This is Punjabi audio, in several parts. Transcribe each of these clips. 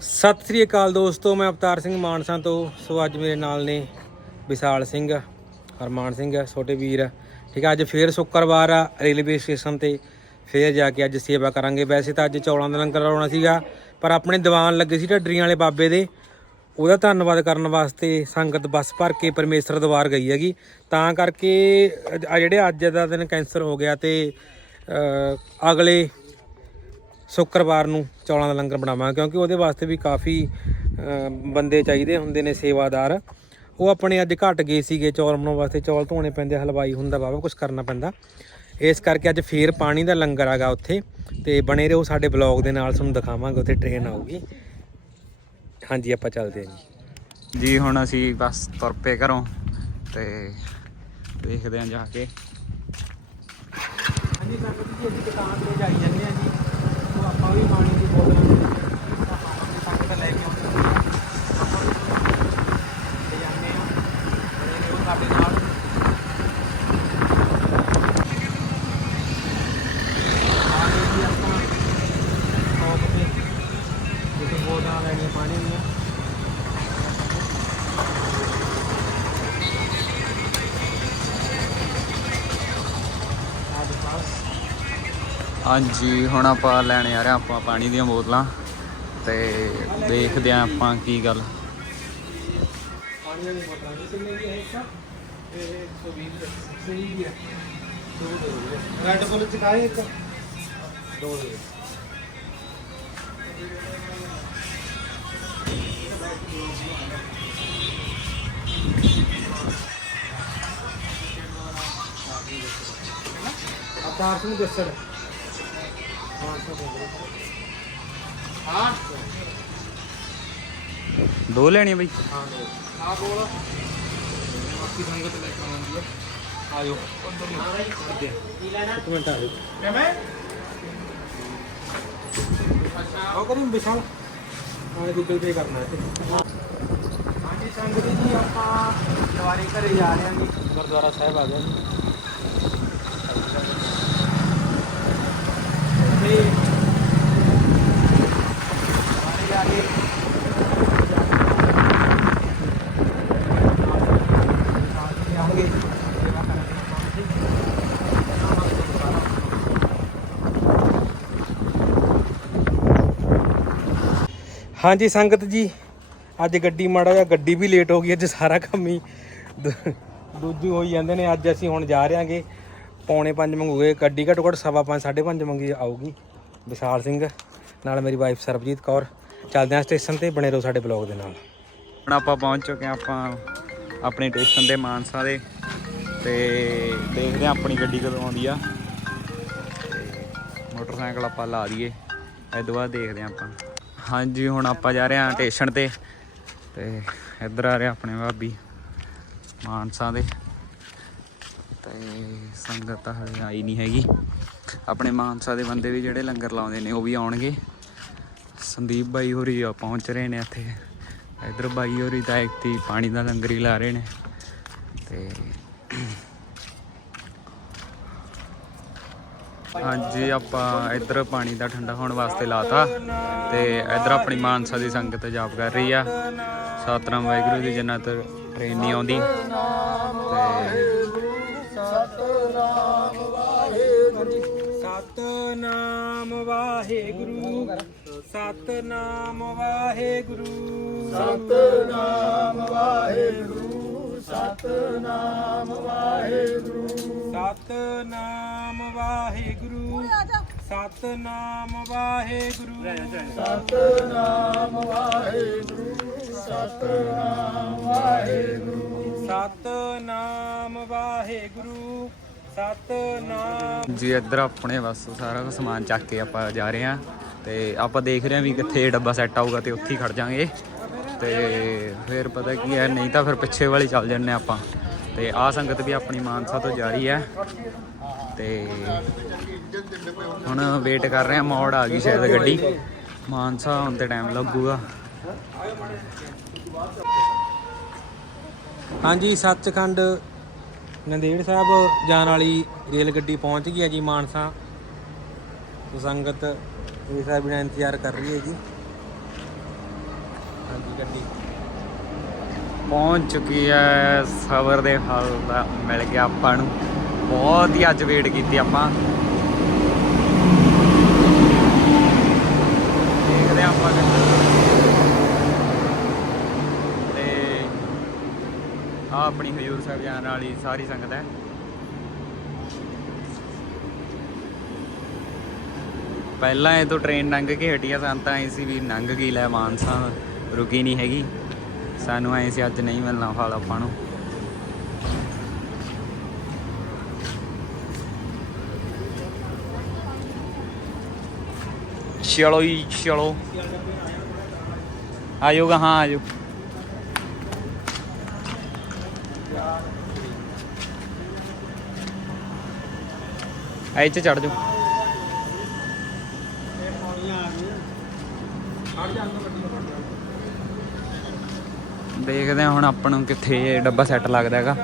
ਸਤਿ ਸ੍ਰੀ ਅਕਾਲ ਦੋਸਤੋ, ਮੈਂ ਅਵਤਾਰ ਸਿੰਘ ਮਾਨਸਾ ਤੋਂ। ਸੋ ਅੱਜ ਮੇਰੇ ਨਾਲ ਨੇ ਵਿਸ਼ਾਲ ਸਿੰਘ, ਹਰਮਾਨ ਸਿੰਘ, ਛੋਟੇ ਵੀਰ। ਠੀਕ ਆ, ਅੱਜ ਫੇਰ ਸ਼ੁੱਕਰਵਾਰ ਆ, ਰੇਲਵੇ ਸਟੇਸ਼ਨ ਤੇ ਫੇਰ ਜਾ ਕੇ ਅੱਜ ਸੇਵਾ ਕਰਾਂਗੇ। ਵੈਸੇ ਤਾਂ ਅੱਜ ਚੌਲਾਂ ਦਾ ਲੰਗਰ ਲਾਉਣਾ ਸੀਗਾ, ਪਰ ਆਪਣੇ ਦੀਵਾਨ ਲੱਗੇ ਸੀ ਢੱਡਰੀਆਂ ਵਾਲੇ ਬਾਬੇ ਦੇ। ਉਹਦਾ ਧੰਨਵਾਦ ਕਰਨ ਵਾਸਤੇ ਸੰਗਤ ਬੱਸ ਭਰ ਕੇ ਪਰਮੇਸ਼ਰ ਦਵਾਰ ਗਈ ਹੈਗੀ। ਤਾਂ ਕਰਕੇ ਜਿਹੜੇ ਅੱਜ ਦਾ ਦਿਨ ਕੈਂਸਰ ਹੋ ਗਿਆ ਤੇ ਅਗਲੇ ਸ਼ੁੱਕਰਵਾਰ ਨੂੰ ਚੌਲਾਂ ਦਾ ਲੰਗਰ ਬਣਾਵਾਂਗੇ ਕਿਉਂਕਿ ਉਹਦੇ ਵਾਸਤੇ ਵੀ ਕਾਫੀ ਬੰਦੇ ਚਾਹੀਦੇ ਹੁੰਦੇ ਨੇ ਸੇਵਾਦਾਰ। ਉਹ ਆਪਣੇ ਅੱਜ ਘਟ ਗਏ ਸੀਗੇ ਚੌਲ ਬਣਾਉਣ ਵਾਸਤੇ ਚੌਲ ਧੋਣੇ ਪੈਂਦੇ ਹਲਵਾਈ ਹੁੰਦਾ ਬਾਬਾ ਕੁਝ ਕਰਨਾ ਪੈਂਦਾ। ਇਸ ਕਰਕੇ ਅੱਜ ਫੇਰ ਪਾਣੀ ਦਾ ਲੰਗਰ ਆਗਾ ਉੱਥੇ ਤੇ ਬਣੇ ਰਹੋ ਸਾਡੇ ਬਲੌਗ ਦੇ ਨਾਲ ਤੁਹਾਨੂੰ ਦਿਖਾਵਾਂਗੇ ਉੱਥੇ ਟ੍ਰੇਨ ਆਊਗੀ। ਹਾਂਜੀ ਆਪਾਂ ਚੱਲਦੇ ਹਾਂ ਜੀ। ਜੀ ਹੁਣ ਅਸੀਂ ਬਸ ਤੁਰ ਪਏ ਘਰੋਂ ਤੇ ਦੇਖਦੇ ਆਂ ਜਾ ਕੇ। ਹਾਂਜੀ ਸੰਗਤ ਜੀ ਅਸੀਂ ਦੁਕਾਨ ਤੇ ਜਾਈ ਜਾਂਦੇ ਆ ਜੀ ਸੋ ਆਪਾਂ ਵੀ ਪਾਣੀ ਦੀ ਬੋਤਲਾਂ ਸੰਗਤ ਲੈ ਕੇ ਆਉਂਦੇ ਹਾਂ ਆਪਾਂ ਵੀ ਲੈ ਜਾਂਦੇ ਆ ਬੜੇ ਨੇ ਉਹ ਸਾਡੇ ਨਾਲ ਆ ਗਏ ਜੀ ਆਪਾਂ ਸ਼ੌਪ ਤੇ ਜਿੱਥੇ ਬੋਤਲਾਂ ਲੈਣੀਆਂ ਪਾਣੀ ਦੀਆਂ ਆਜ ਪਾਸ ਹਾਂਜੀ, ਹੁਣ ਆਪਾਂ ਲੈਣੇ ਆ ਰਹੇ ਹਾਂ ਆਪਾਂ ਪਾਣੀ ਦੀਆਂ ਬੋਤਲਾਂ ਤੇ ਦੇਖਦੇ ਆਂ ਆਪਾਂ ਕੀ ਗੱਲ। ਪਾਣੀ ਵਾਲੀ ਬੋਤਲਾਂ ਕਿੰਨੇ ਦੀ ਹੈ ਇੱਕ? ਇਹ 120 ਸਹੀ ਵੀ ਹੈ। ਦੋ ਦੇ ਦਿਓ। ਬੁੱਲ ਚਕਾਏ ਇੱਕ? ਦੋ ਦੇ ਦਿਓ। ਆ 400 ਨੂੰ ਦੱਸਣ। 500 ਦੇ ਦਿਓ ਹਾਂ ਦੋ ਲੈਣੀ ਬਈ। ਹਾਂ ਦੋ ਆ ਬੋਲ ਬਾਕੀ ਸੰਗਤ ਲੈ ਕੇ ਆਉਂਦੀ ਹੈ ਆ ਜਾਓ ਉਧਰ ਨੂੰ ਅੱਗੇ ਕੀ ਲੈਣਾ ਇੱਕ ਮਿੰਟ ਆ ਜਾਓ। ਕਿਵੇਂ? ਉਹ ਕਰੀ ਵਿਸ਼ਾਲ। ਹਾਂ ਗੂਗਲ ਪੇ ਕਰਨਾ ਹੈ ਹਾਂਜੀ ਸੰਗਤ ਜੀ ਆਪਾਂ ਦੁਆਰੇ ਘਰੇ ਜਾ ਰਹੇ ਹਾਂ ਜੀ। ਗੁਰਦੁਆਰਾ ਸਾਹਿਬ ਆ ਗਏ ਤੇ ਦੁਆਰੇ ਜਾ ਕੇ ਆਉਂਗੇ ਸੇਵਾ ਹਾਂਜੀ ਸੰਗਤ ਜੀ ਅੱਜ ਗੱਡੀ ਮਾੜਾ ਜਿਹਾ ਗੱਡੀ ਵੀ ਲੇਟ ਹੋ ਗਈ ਅੱਜ ਸਾਰਾ ਕੰਮ ਹੀ ਦੂ- ਦੂਜੂ ਹੋਈ ਜਾਂਦੇ ਨੇ ਅੱਜ ਅਸੀਂ ਹੁਣ ਜਾ ਰਹੇਾਂਗੇ। ਪੌਣੇ 5 ਮੰਗੂਗੇ ਗੱਡੀ ਘੱਟੋ ਘੱਟ ਸਵਾ ਪੰਜ, ਸਾਢੇ 5 ਮੰਗੀ ਆਊਗੀ। ਵਿਸ਼ਾਲ ਸਿੰਘ ਨਾਲ ਮੇਰੀ ਵਾਈਫ ਸਰਬਜੀਤ ਕੌਰ। ਚੱਲਦੇ ਹਾਂ ਸਟੇਸ਼ਨ ਤੇ ਬਣੇ ਰਹੋ ਸਾਡੇ ਬਲੌਗ ਦੇ ਨਾਲ। ਹੁਣ ਆਪਾਂ ਪਹੁੰਚ ਚੁੱਕੇ ਆਂ ਆਪਾਂ ਆਪਣੇ ਸਟੇਸ਼ਨ ਤੇ ਮਾਨਸਾ ਦੇ। ਤੇ ਦੇਖਦੇ ਆਂ ਆਪਣੀ ਗੱਡੀ ਕਦੋਂ ਆਉਂਦੀ ਆ। ਤੇ ਮੋਟਰਸਾਈਕਲ ਆਪਾਂ ਲਾ ਦਈਏ ਇਹ ਤੋਂ ਬਾਅਦ ਦੇਖਦੇ ਆਂ ਆਪਾਂ। ਹਾਂਜੀ, ਹੁਣ ਆਪਾਂ ਜਾ ਰਹੇ ਹਾਂ ਸਟੇਸ਼ਨ ਤੇ ਤੇ ਇੱਧਰ ਆ ਰਿਹਾ ਆਪਣੇ ਭਾਬੀ ਮਾਨਸਾ ਦੇ। ਤੇ ਸੰਗਤ ਤਾਂ ਹਜੇ ਆਈ ਨਹੀਂ ਹੈਗੀ। ਆਪਣੇ ਮਾਨਸਾ ਦੇ ਬੰਦੇ ਵੀ ਜਿਹੜੇ ਲੰਗਰ ਲਾਉਂਦੇ ਨੇ, ਉਹ ਵੀ ਆਉਣਗੇ। ਸੰਦੀਪ ਬਾਈ ਹੋਰੀ ਆ, ਪਹੁੰਚ ਰਹੇ ਨੇ ਇੱਥੇ। ਇੱਧਰ ਬਾਈ ਹੋਰੀ ਤਾਂ ਇੱਕ ਪਾਣੀ ਦਾ ਲੰਗਰ ਹੀ ਲਾ ਰਹੇ ਨੇ। ਤੇ ਹਾਂਜੀ ਆਪਾਂ ਇੱਧਰ ਪਾਣੀ ਦਾ ਠੰਡਾ ਹੋਣ ਵਾਸਤੇ ਲਾਤਾ ਤੇ ਇੱਧਰ ਆਪਣੀ ਮਾਨਸਾ ਦੀ ਸੰਗਤ ਜਾਪ ਕਰ ਰਹੀ ਆ। ਸਤਨਾਮ ਵਾਹਿਗੁਰੂ ਦੀ ਜਿੰਨਾ ਤੱਕ ਟ੍ਰੇਨ ਨਹੀਂ ਆਉਂਦੀ। ਤੇ ਸਤਨਾਮ ਵਾਹਿਗੁਰੂ ਸਤਨਾਮ ਵਾਹਿਗੁਰੂ। ਸਤਨਾਮ ਵਾਹਿਗੁਰੂ ਸਤਨਾਮ ਵਾਹਿਗੁਰੂ। ਸਤਨਾਮ ਵਾਹਿਗੁਰੂ। ਸਤਨਾਮ ਵਾਹਿਗੁਰੂ। ਸਤਨਾਮ ਵਾਹਿਗੁਰੂ ਸਤਨਾਮ ਵਾਹਿਗੁਰੂ। ਸਤਨਾਮ ਵਾਹਿਗੁਰੂ। ਸਤਨਾਮ। ਜੀ ਇੱਧਰ ਆਪਣੇ ਬਸ ਸਾਰਾ ਕੁਝ ਸਮਾਨ ਚੱਕ ਕੇ ਆਪਾਂ ਜਾ ਰਹੇ ਹਾਂ ਤੇ ਆਪਾਂ ਦੇਖ ਰਹੇ ਹਾਂ ਵੀ ਕਿੱਥੇ ਡੱਬਾ ਸੈੱਟ ਆਊਗਾ ਤੇ ਉੱਥੇ ਹੀ ਖੜ ਜਾਾਂਗੇ ਤੇ ਫਿਰ ਪਤਾ ਕੀ ਹੈ ਨਹੀਂ ਤਾਂ ਫਿਰ ਪਿੱਛੇ ਵਾਲੀ ਚੱਲ ਜੰਨੇ ਆਪਾਂ। ਤੇ ਆ ਸੰਗਤ ਵੀ ਆਪਣੀ ਮਾਨਸਾ ਤੋਂ ਜਾ ਰਹੀ ਹੈ। ਤੇ ਹੁਣ ਵੇਟ ਕਰ ਰਹੇ ਹਾਂ, ਮੋੜ ਆ ਗਈ ਸ਼ਾਇਦ ਗੱਡੀ। ਮਾਨਸਾ ਹੁਣ ਤੇ ਟਾਈਮ ਲੱਗੂਗਾ। ਹਾਂਜੀ, ਸੱਚਖੰਡ ਨੰਦੇੜ ਸਾਹਿਬ ਜਾਣ ਵਾਲੀ ਰੇਲ ਗੱਡੀ ਪਹੁੰਚ ਗਈ ਹੈ ਜੀ ਮਾਨਸਾ। ਤੇ ਸੰਗਤ ਇਹ ਸਾਹਿਬ ਦਾ ਇੰਤਜ਼ਾਰ ਕਰ ਰਹੀ ਹੈ ਜੀ। ਹਾਂਜੀ, ਗੱਡੀ। ਪਹੁੰਚ ਚੁੱਕੀ ਹੈ, ਸਬਰ ਦੇ ਫਲ ਦਾ ਮਿਲ ਗਿਆ ਆਪਾਂ ਨੂੰ। ਬਹੁਤ ਹੀ ਅੱਜ ਵੇਟ ਕੀਤੀ ਆਪਾਂ। ਦੇਖਦੇ ਹਾਂ ਆਪਾਂ ਕਿੱਥੇ ਤੇ ਆ ਆਪਣੀ ਹਜੂਰ ਸਾਹਿਬ ਜਾਣ ਵਾਲੀ ਸਾਰੀ ਸੰਗਤ ਹੈ। ਪਹਿਲਾਂ ਇਹ ਤੋਂ ਟ੍ਰੇਨ ਲੰਘ ਕੇ ਹਟੀਆ ਸਨ, ਤਾਂ ਐ ਸੀ ਵੀ ਲੰਘ ਗਈ ਲੈ ਮਾਨਸਾ। ਰੁਕੀ ਨਹੀਂ ਹੈਗੀ। ਸਾਨੂੰ ਐ ਸੀ ਅੱਜ ਨਹੀਂ ਮਿਲਣਾ ਫਲ ਆਪਾਂ ਨੂੰ। ਚਲੋ ਜੀ ਚਲੋ। ਆਜੋਗਾ ਹਾਂ ਆਜੋ। ਐ ਚ ਚੜ ਜਾਓ। ਦੇਖਦੇ ਹਾਂ ਹੁਣ ਆਪਾਂ ਨੂੰ ਕਿੱਥੇ ਡੱਬਾ ਸੈੱਟ ਲੱਗਦਾ ਹੈਗਾ।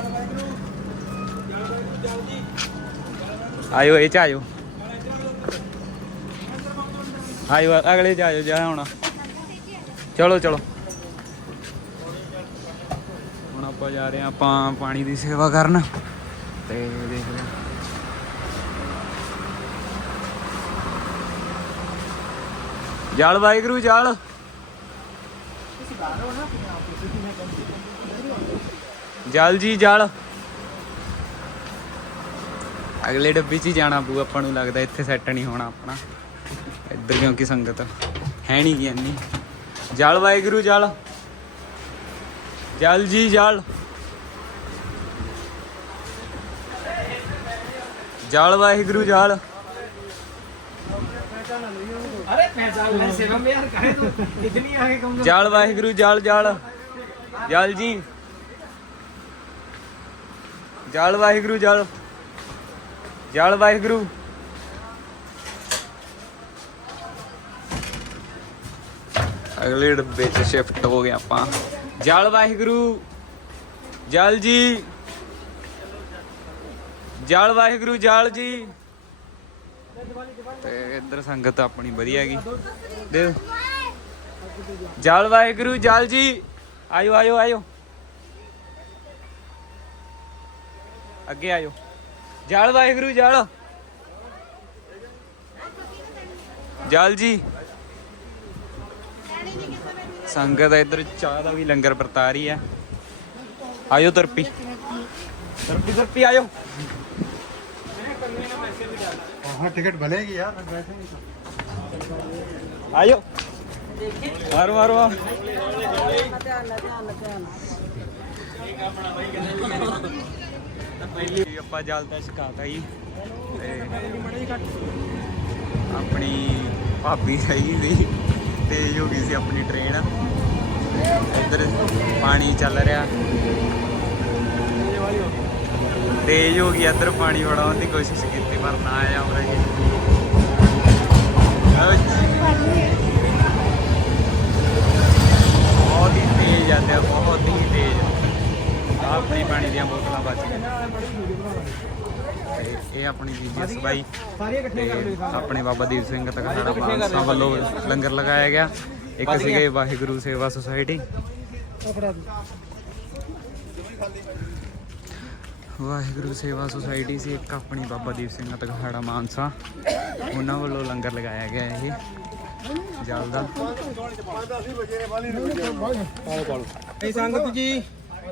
ਆਇਓ, ਇਹ ਚ ਆਇਓ। ਆਇਓ, ਅਗਲੇ ਚ ਆਇਓ ਜਾ ਹੁਣ। ਚਲੋ ਚਲੋ। ਹੁਣ ਆਪਾਂ ਜਾ ਰਹੇ ਹਾਂ ਆਪਾਂ ਪਾਣੀ ਦੀ ਸੇਵਾ ਕਰਨ ਤੇ ਦੇਖਦੇ ਹਾਂ। ਜਲ ਵਾਹਿਗੁਰੂ, ਜਲ। ਜਲ ਜੀ, ਜਲ। ਅਗਲੇ ਡੱਬੇ 'ਚ ਹੀ ਜਾਣਾ ਪਊ, ਆਪਾਂ ਨੂੰ ਲੱਗਦਾ ਇੱਥੇ ਸੈੱਟ ਨਹੀਂ ਹੋਣਾ ਆਪਣਾ। ਇੱਧਰ ਕਿਉਂਕਿ ਸੰਗਤ ਹੈ ਨਹੀਂ ਕੀ ਇੰਨੀ। ਜਲ ਵਾਹਿਗੁਰੂ, ਜਲ। ਜਲ ਜੀ, ਜਲ। ਜਲ ਵਾਹਿਗੁਰੂ, ਜਲ। अरे पहचान ले सेवा में यार कहे तो इतनी आगे कम ਜਲ ਵਾਹਿਗੁਰੂ ਜਲ ਜਲ ਜਲ ਜੀ ਜਲ ਵਾਹਿਗੁਰੂ ਜਲ ਜਲ ਵਾਹਿਗੁਰੂ ਅਗਲੇ ਡੱਬੇ 'ਚ ਸ਼ਿਫਟ ਹੋ ਗਏ ਆਪਾਂ ਜਲ ਵਾਹਿਗੁਰੂ ਜਲ ਜੀ ਜਲ ਵਾਹਿਗੁਰੂ ਜਲ ਜੀ ਤੇ ਇੱਧਰ ਸੰਗਤ ਆਪਣੀ ਵਧੀਆ ਹੈਗੀ। ਦੇ ਜਲ ਵਾਹਿਗੁਰੂ, ਜਲ ਜੀ। ਆਇਓ ਆਇਓ ਆਇਓ। ਅੱਗੇ ਆਇਓ। ਜਲ ਵਾਹਿਗੁਰੂ, ਜਲ। ਜਲ ਜੀ। ਸੰਗਤ ਇੱਧਰ ਚਾਹ ਦਾ ਵੀ ਲੰਗਰ ਵਰਤਾ ਰਹੀ ਹੈ। ਆਇਓ ਤਰਪੀ ਤਰਪੀ ਤਰਪੀ ਆਇਓ। हाँ टिकट बनेगी यार बैठेंगे तो ਆਇਓ ਮਾਰੋ ਮਾਰੋ ਮਾਰੋ। ਜੀ ਆਪਾਂ ਜਲ ਦਾ ਛਕਾਤਾ ਜੀ ਤੇ ਆਪਣੀ ਭਾਬੀ ਰਹੀ ਸੀ ਤੇਜ਼ ਹੋ ਗਈ ਸੀ ਆਪਣੀ ਟ੍ਰੇਨ ਇੱਧਰ ਪਾਣੀ ਚੱਲ ਰਿਹਾ ਤੇਜ਼ ਹੋ ਗਈ ਇੱਧਰ ਪਾਣੀ ਵੜਾਉਣ ਦੀ ਕੋਸ਼ਿਸ਼ ਕੀਤੀ ਪਰ ਨਾ ਆਇਆ ਉਰੇ। ਬਹੁਤ ਹੀ ਤੇਜ਼ ਜਾਂਦੇ ਆ ਬਹੁਤ ਹੀ ਤੇਜ਼। ਆਪਣੀ ਪਾਣੀ ਦੀਆਂ ਬੋਤਲਾਂ ਬਚ ਗਈਆਂ। ਇਹ ਆਪਣੀ ਬੀਜੀ ਸਬਾਈ ਤੇ ਆਪਣੇ ਬਾਬਾ ਦੀਪ ਸਿੰਘ ਤਖਾੜਾ ਮਾਨਸਾ ਵੱਲੋਂ ਲੰਗਰ ਲਗਾਇਆ ਗਿਆ। ਇੱਕ ਸੀਗੇ ਵਾਹਿਗੁਰੂ ਸੇਵਾ ਸੁਸਾਇਟੀ। ਵਾਹਿਗੁਰੂ ਸੇਵਾ ਸੁਸਾਇਟੀ ਸੀ, ਇੱਕ ਆਪਣੀ ਬਾਬਾ ਦੀਪ ਸਿੰਘ ਤਖਾੜਾ ਮਾਨਸਾ। ਉਹਨਾਂ ਵੱਲੋਂ ਲੰਗਰ ਲਗਾਇਆ ਗਿਆ ਇਹ ਜਲਦਾ ਇਹ ਸੰਗਤ ਜੀ,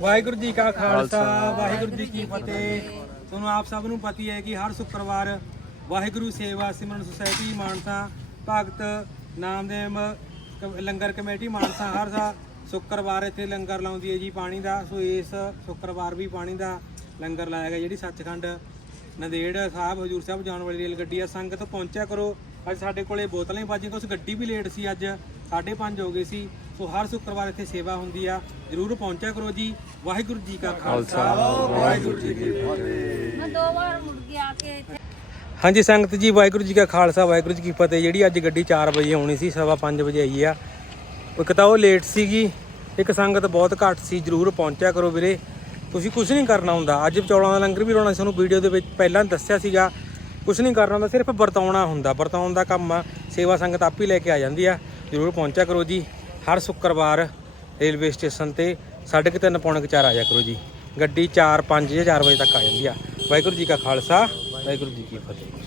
ਵਾਹਿਗੁਰੂ ਜੀ ਕਾ ਖਾਲਸਾ, ਵਾਹਿਗੁਰੂ ਜੀ ਕੀ ਫਤਿਹ। ਤੁਹਾਨੂੰ ਆਪ ਸਭ ਨੂੰ ਪਤੀ ਹੈ ਕਿ ਹਰ ਸ਼ੁੱਕਰਵਾਰ ਵਾਹਿਗੁਰੂ ਸੇਵਾ ਸਿਮਰਨ ਸੁਸਾਇਟੀ ਮਾਨਸਾ ਭਗਤ ਨਾਮਦੇਵ ਕ- ਲੰਗਰ ਕਮੇਟੀ ਮਾਨਸਾ ਹਰ ਸਾ ਸ਼ੁੱਕਰਵਾਰ ਇੱਥੇ ਲੰਗਰ ਲਾਉਂਦੀ ਹੈ ਜੀ ਪਾਣੀ ਦਾ। ਸੋ ਇਸ ਸ਼ੁੱਕਰਵਾਰ ਵੀ ਪਾਣੀ ਦਾ ਲੰਗਰ ਲਾਇਆ ਗਿਆ ਜਿਹੜੀ ਸੱਚਖੰਡ ਨੰਦੇੜ ਸਾਹਿਬ ਹਜੂਰ ਸਾਹਿਬ ਜਾਣ ਵਾਲੀ ਰੇਲ ਗੱਡੀ ਆ ਸੰਗਤ ਪਹੁੰਚਿਆ ਕਰੋ। ਅੱਜ ਸਾਡੇ ਕੋਲੇ ਬੋਤਲਾਂ ਹੀ ਬਾਜੀਆਂ ਕੁਛ ਗੱਡੀ ਵੀ ਲੇਟ ਸੀ ਅੱਜ 5:30 ਹੋ ਗਏ ਸੀ। ਸੋ ਹਰ ਸ਼ੁੱਕਰਵਾਰ ਇੱਥੇ ਸੇਵਾ ਹੁੰਦੀ ਆ ਜਰੂਰ ਪਹੁੰਚਿਆ ਕਰੋ ਜੀ। ਵਾਹਿਗੁਰੂ ਜੀ ਕਾ ਖਾਲਸਾ ਵਾਹਿਗੁਰੂ ਜੀ ਕੀ ਫਤਿਹ। ਮੈਂ ਦੋ ਵਾਰ ਮੁੜ ਕੇ ਆ ਕੇ ਇੱਥੇ ਹਾਂਜੀ ਸੰਗਤ ਜੀ ਵਾਹਿਗੁਰੂ ਜੀ ਕਾ ਖਾਲਸਾ ਵਾਹਿਗੁਰੂ ਜੀ ਕੀ ਫਤਿਹ। ਜਿਹੜੀ ਅੱਜ ਗੱਡੀ 4 ਵਜੇ ਆਉਣੀ ਸੀ ਸਵਾ 5 ਵਜੇ ਆਈ ਆ। ਇੱਕ ਤਾਂ ਉਹ ਲੇਟ ਸੀਗੀ ਇੱਕ ਸੰਗਤ ਬਹੁਤ ਘੱਟ ਸੀ ਜਰੂਰ ਪਹੁੰਚਿਆ ਕਰੋ ਵੀਰੇ। ਤੁਸੀਂ ਕੁਝ ਨਹੀਂ ਕਰਨਾ ਹੁੰਦਾ। ਅੱਜ ਚੌਲਾਂ ਦਾ ਲੰਗਰ ਵੀ ਲਾਉਣਾ ਸੀ, ਤੁਹਾਨੂੰ ਵੀਡੀਓ ਦੇ ਵਿੱਚ ਪਹਿਲਾਂ ਦੱਸਿਆ ਸੀਗਾ। ਕੁਝ ਨਹੀਂ ਕਰਨਾ ਹੁੰਦਾ, ਸਿਰਫ ਵਰਤਾਉਣਾ ਹੁੰਦਾ। ਵਰਤਾਉਣ ਦਾ ਕੰਮ ਆ ਸੇਵਾ ਸੰਗਤ ਆਪ ਹੀ ਲੈ ਕੇ ਆ ਜਾਂਦੀ ਆ। ਜਰੂਰ ਪਹੁੰਚਿਆ ਕਰੋ ਜੀ। ਹਰ ਸ਼ੁੱਕਰਵਾਰ ਰੇਲਵੇ ਸਟੇਸ਼ਨ ਤੇ 3:30 ਪੌਣੇ ਕੁ ਚਾਰ ਆ ਜਾ ਕਰੋ ਜੀ। ਗੱਡੀ 4 5 ਜਾਂ 4 ਵਜੇ ਤੱਕ ਆ ਜਾਂਦੀ ਆ। ਵਾਹਿਗੁਰੂ ਜੀ ਕਾ ਖਾਲਸਾ, ਵਾਹਿਗੁਰੂ ਜੀ ਕੀ ਫਤਿਹ।